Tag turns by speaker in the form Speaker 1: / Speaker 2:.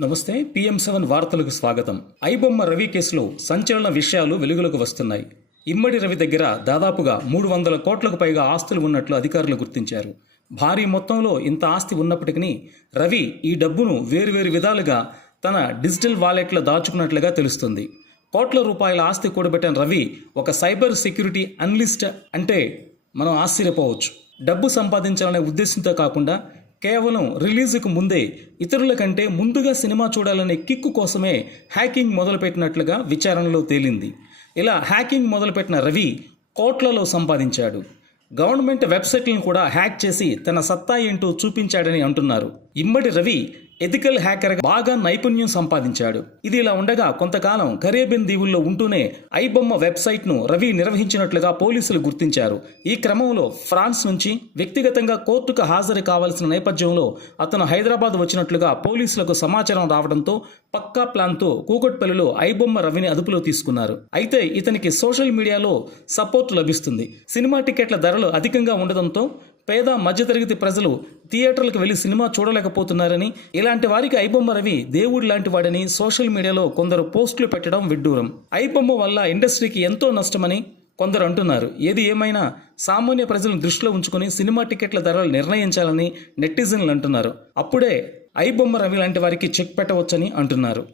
Speaker 1: నమస్తే PM seven వార్తలకు స్వాగతం. ఐబొమ్మ రవి కేసులో సంచలన విషయాలు వెలుగులోకి వస్తున్నాయి. ఇమ్మడి రవి దగ్గర దాదాపుగా మూడు వందల కోట్లకు పైగా ఆస్తులు ఉన్నట్లు అధికారులు గుర్తించారు. భారీ మొత్తంలో ఇంత ఆస్తి ఉన్నప్పటికీ రవి ఈ డబ్బును వేరువేరు విధాలుగా తన డిజిటల్ వాలెట్లో దాచుకున్నట్లుగా తెలుస్తుంది. కోట్ల రూపాయల ఆస్తి కూడబెట్టిన రవి ఒక సైబర్ సెక్యూరిటీ అన్లిస్ట్ అంటే మనం ఆశ్చర్యపోవచ్చు. డబ్బు సంపాదించాలనే ఉద్దేశంతో కాకుండా కేవలం రిలీజ్కు ముందే ఇతరుల కంటే ముందుగా సినిమా చూడాలనే కిక్కు కోసమే హ్యాకింగ్ మొదలుపెట్టినట్లుగా విచారణలో తేలింది. ఇలా హ్యాకింగ్ మొదలుపెట్టిన రవి కోట్లలో సంపాదించాడు. గవర్నమెంట్ వెబ్సైట్లను కూడా హ్యాక్ చేసి తన సత్తా ఏంటో చూపించాడని అంటున్నారు. ఇమ్మడి రవి ఎథికల్ హ్యాకర్ బాగా నైపుణ్యం సంపాదించాడు. ఇది ఇలా ఉండగా కొంతకాలం కరేబియన్ దీవుల్లో ఉంటూనే ఐబొమ్మ వెబ్సైట్ను రవి నిర్వహించినట్లుగా పోలీసులు గుర్తించారు. ఈ క్రమంలో ఫ్రాన్స్ నుంచి వ్యక్తిగతంగా కోర్టుకు హాజరు కావాల్సిన నేపథ్యంలో అతను హైదరాబాద్ వచ్చినట్లుగా పోలీసులకు సమాచారం రావడంతో పక్కా ప్లాన్తో కూకట్పల్లిలో ఐబొమ్మ రవిని అదుపులో తీసుకున్నారు. అయితే ఇతనికి సోషల్ మీడియాలో సపోర్ట్ లభిస్తుంది. సినిమా టికెట్ల ధరలు అధికంగా ఉండడంతో పేద మధ్యతరగతి ప్రజలు థియేటర్లకు వెళ్ళి సినిమా చూడలేకపోతున్నారని ఇలాంటి వారికి ఐబొమ్మ రవి దేవుడు లాంటి వాడని సోషల్ మీడియాలో కొందరు పోస్టులు పెట్టడం విడ్డూరం. ఐబొమ్మ వల్ల ఇండస్ట్రీకి ఎంతో నష్టమని కొందరు అంటున్నారు. ఏది ఏమైనా సామాన్య ప్రజలను దృష్టిలో ఉంచుకొని సినిమా టికెట్ల ధరలు నిర్ణయించాలని నెటిజన్లు అంటున్నారు. అప్పుడే ఐబొమ్మ రవి లాంటి వారికి చెక్ పెట్టవచ్చని అంటున్నారు.